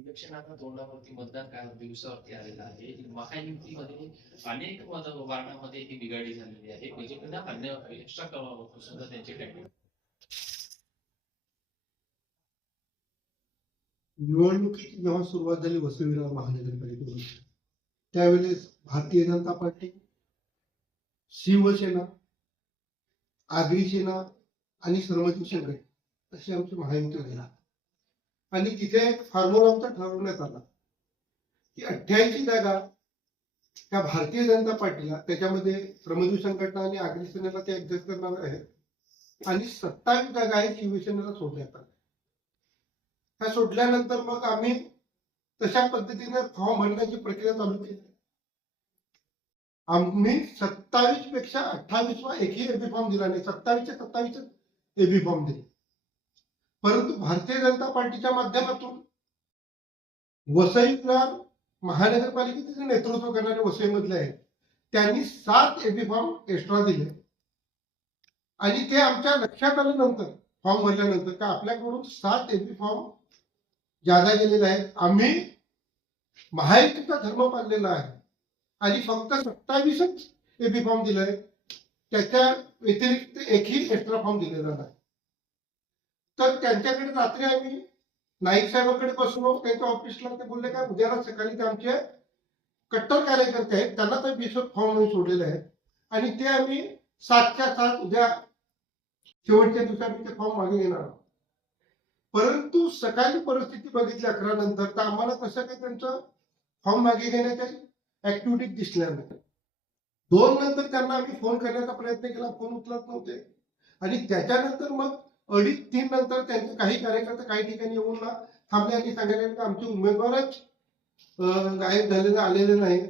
Election तोंडावरती मतदान काय दिवसावरती आलेलं आहे. महायुतीमध्ये अनेक मत वार्डामध्ये ही बिघाडी झालेली आहे. बीजेपीनं अन्य एक्स्ट्रा कमावून सुद्धा त्यांची टॅक्टिक निवडणुकीची जेव्हा सुरुवात झाली वसुविरा महानगरपालिकेमध्ये. त्यावेळेस भारतीय जनता पार्टी शिवसेना आगरी सेना आणि श्रमजीव संघटना अशी आमचे महायुती झाला आणि तिथे एक फॉर्म्युला आमचा ठरवण्यात आला की अठ्ठ्याऐंशी जागा त्या भारतीय जनता पार्टीला त्याच्यामध्ये श्रमजीव संघटना आणि आगरी सेनेला ते ऍडजस्ट करणार आहेत. आणि सत्तावीस जागा आहे शिवसेनेला सोडण्यात आल्या. ह्या सोडल्यानंतर मग आम्ही तशा पद्धतीने फॉर्म भरण्याची प्रक्रिया चालू केली. आम्ही सत्तावीसपेक्षा अठ्ठावीसवा एकही एबी फॉर्म दिला नाही. सत्तावीसच्या सत्तावीस एबी फॉर्म दिले. परंतु भारतीय जनता पार्टीच्या माध्यमातून वसईला महानगरपालिकेचे नेतृत्व करणारे वसईमधले आहेत त्यांनी सात एबी फॉर्म एक्स्ट्रा दिले. आणि ते आमच्या लक्षात आल्यानंतर फॉर्म भरल्यानंतर का आपल्याकडून सात एबी फॉर्म जादा गेलेले आहेत. आम्ही महायुतीचा धर्म पाळलेला आहे. आणि फक्त सत्तावीसच एबी फॉर्म दिलाय. त्याच्या व्यतिरिक्त एकही एक्स्ट्रा फॉर्म दिलेला नाही. तर त्यांच्याकडे रात्री आम्ही नाईक साहेबांकडे बसलो. त्यांच्या ऑफिसला ते बोलले काय उद्याला सकाळी ते आमचे कट्टर कार्यकर्ते आहेत. त्यांना तर वीस फॉर्म म्हणून सोडलेले आहेत. आणि ते आम्ही सातच्या सात उद्या शेवटच्या दिवशी आम्ही ते फॉर्म मागे घेणार आहोत. परंतु सकाळी परिस्थिती बघितली अकरा नंतर तर आम्हाला तसं काही त्यांचं फॉर्म मागे घेण्याच्या ऍक्टिव्हिटी दिसल्या नाही. दोन नंतर त्यांना आम्ही फोन करण्याचा प्रयत्न केला. फोन उचलत नव्हते. आणि त्याच्यानंतर मग अडीच तीन नंतर त्यांचे काही कार्यकर्ते काही ठिकाणी येऊन ना थांबले आणि सांगायला की आमचे उमेदवारच गायब झालेले आलेले नाही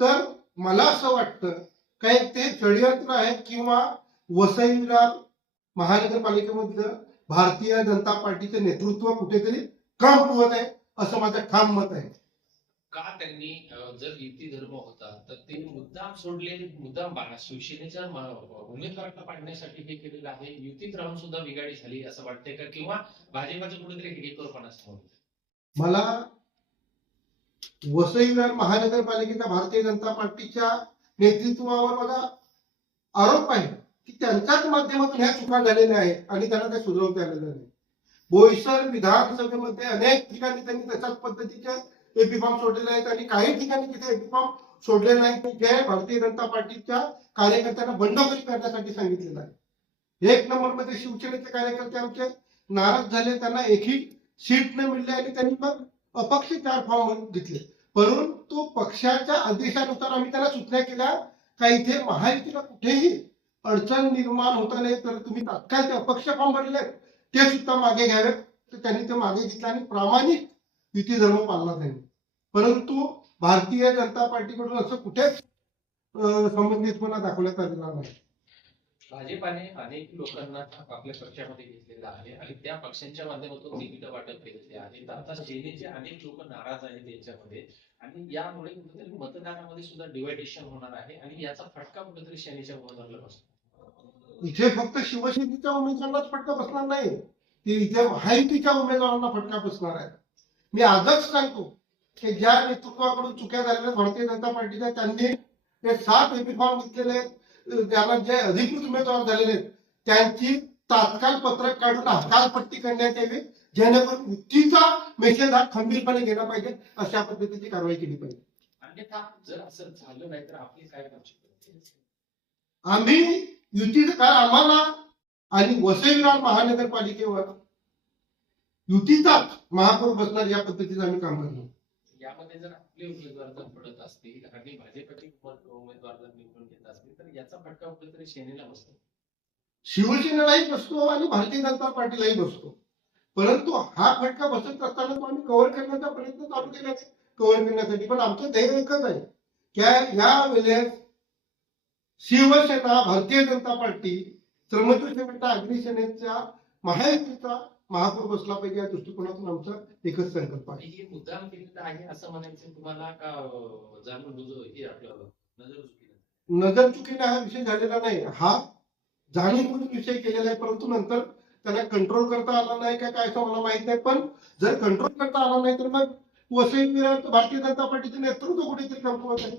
तर मला असं वाटतं काय ते षडयंत्र आहे किंवा वसई विरार महानगरपालिकेमधलं भारतीय जनता पार्टीचं नेतृत्व कुठेतरी कम होत आहे असं माझं ठाम मत आहे. का त्यांनी जर युती धर्म होता तर ते मुद्दाम सोडले मुद्दाम शिवसेनेच्या उमेदवारांना पाडण्यासाठी हे केलेलं आहे. युतीत राहून सुद्धा बिघाडी झाली असं वाटतंय का? किंवा भाजपाचं कुठेतरी हेकेकरपणा समोर मला वसई विरार महानगरपालिकेच्या भारतीय जनता पार्टीच्या नेतृत्वावर माझा आरोप आहे की त्यांच्याच माध्यमातून ह्या चुका झालेल्या आहेत आणि त्यांना त्या सुधारवता आलेल्या नाही बोईसर विधानसभेमध्ये अनेक ठिकाणी त्यांनी तशाच ते एपी फॉर्म सोडलेले आहेत आणि काही ठिकाणी तिथे एपी फॉर्म सोडले नाहीत. जे भारतीय जनता पार्टीच्या कार्यकर्त्यांना बंडखोरी करण्यासाठी सांगितलेलं आहे. एक नंबरमध्ये शिवसेनेचे कार्यकर्ते आमचे नाराज झाले त्यांना एकही सीट न मिळली आणि त्यांनी मग अपक्ष चार फॉर्म घेतले. परंतु पक्षाच्या आदेशानुसार आम्ही त्यांना सूचना केल्या का इथे महायुतीला कुठेही अडचण निर्माण होता नाही तर तुम्ही तात्काळ ते अपक्ष फॉर्म भरले ते सुद्धा मागे घ्यावेत. तर त्यांनी ते मागे घेतलं आणि प्रामाणिक युती धर्म पाळला त्यांनी परंतु भारतीय जनता पार्टीकडून असं कुठेच संबंधितपणा दाखवण्यात आलेला नाही. भाजपाने अनेक लोकांना आपल्या पक्षामध्ये घेतलेलं आहे आणि त्या पक्षांच्या माध्यमातून तिकीट वाटप केलेले आहे. आता सेनेचे अनेक लोक नाराज आहेत यांच्यामध्ये आणि यामुळे कुठेतरी मतदानामध्ये सुद्धा डिवायडेशन होणार आहे आणि याचा फटका कुठेतरी सेनेच्या उमेदवाराला बसतो. इथे फक्त शिवसेनेच्या उमेदवारांनाच फटका बसणार नाही. ते इथे महायुतीच्या उमेदवारांना फटका बसणार आहे मी आजच सांगतो की ज्या नेतृत्वाकडून चुक्या झालेल्या भारतीय जनता पार्टीच्या त्यांनी ते सात एपी फॉर्म घेतलेले आहेत त्यांना जे अधिकृत उमेदवार झालेले आहेत त्यांची तात्काळ पत्रक काढून हकालपट्टी करण्यात यावी जेणेकरून युतीचा मेसेज हा खंबीरपणे गेला पाहिजे अशा पद्धतीची कारवाई केली पाहिजे अन्यथा जर असं झालं नाही तर आपली काय consequence आहे? आम्ही युतीचं कारण आम्हाला आणि वसई विरार महानगरपालिकेवर युतीचाच महापौर बसणार या पद्धतीचं आम्ही काम करतो. यामध्ये जर आपले उमेदवार जर पडत असतील आणि भाजपचे उमेद- उमेदवार जर निवडून घेत असतील तर याचा फटका कुठेतरी सेनेला बसतो. शिवसेनेलाही बसतो आणि भारतीय जनता पार्टीलाही बसतो. परंतु हा फटका बसत असताना तो आम्ही कव्हर करण्याचा प्रयत्न चालू केला. कव्हर करण्यासाठी. पण आमचं ध्येय एकच आहे. की या वेळेस शिवसेना भारतीय जनता पार्टी श्रमजीव सेनेचा अग्निसेनेचा महायुतीचा महापौर बसला पाहिजे या दृष्टिकोनातून आमचा एकच संकल्प आहे. हे मुद्दाम केलेलं आहे असं म्हणायचं तुम्हाला का जाणून हे आपलं नजर चुकीनं नजर चुकीने हा विषय झालेला नाही. हा बुजून विषय केलेला आहे परंतु नंतर त्यांना कंट्रोल करता आला नाही का काय असं मला माहीत नाही. पण जर कंट्रोल करता आला नाही तर मग वसई विराट भारतीय जनता पार्टीचे नेतृत्व कुठेतरी कमकुवत आहे.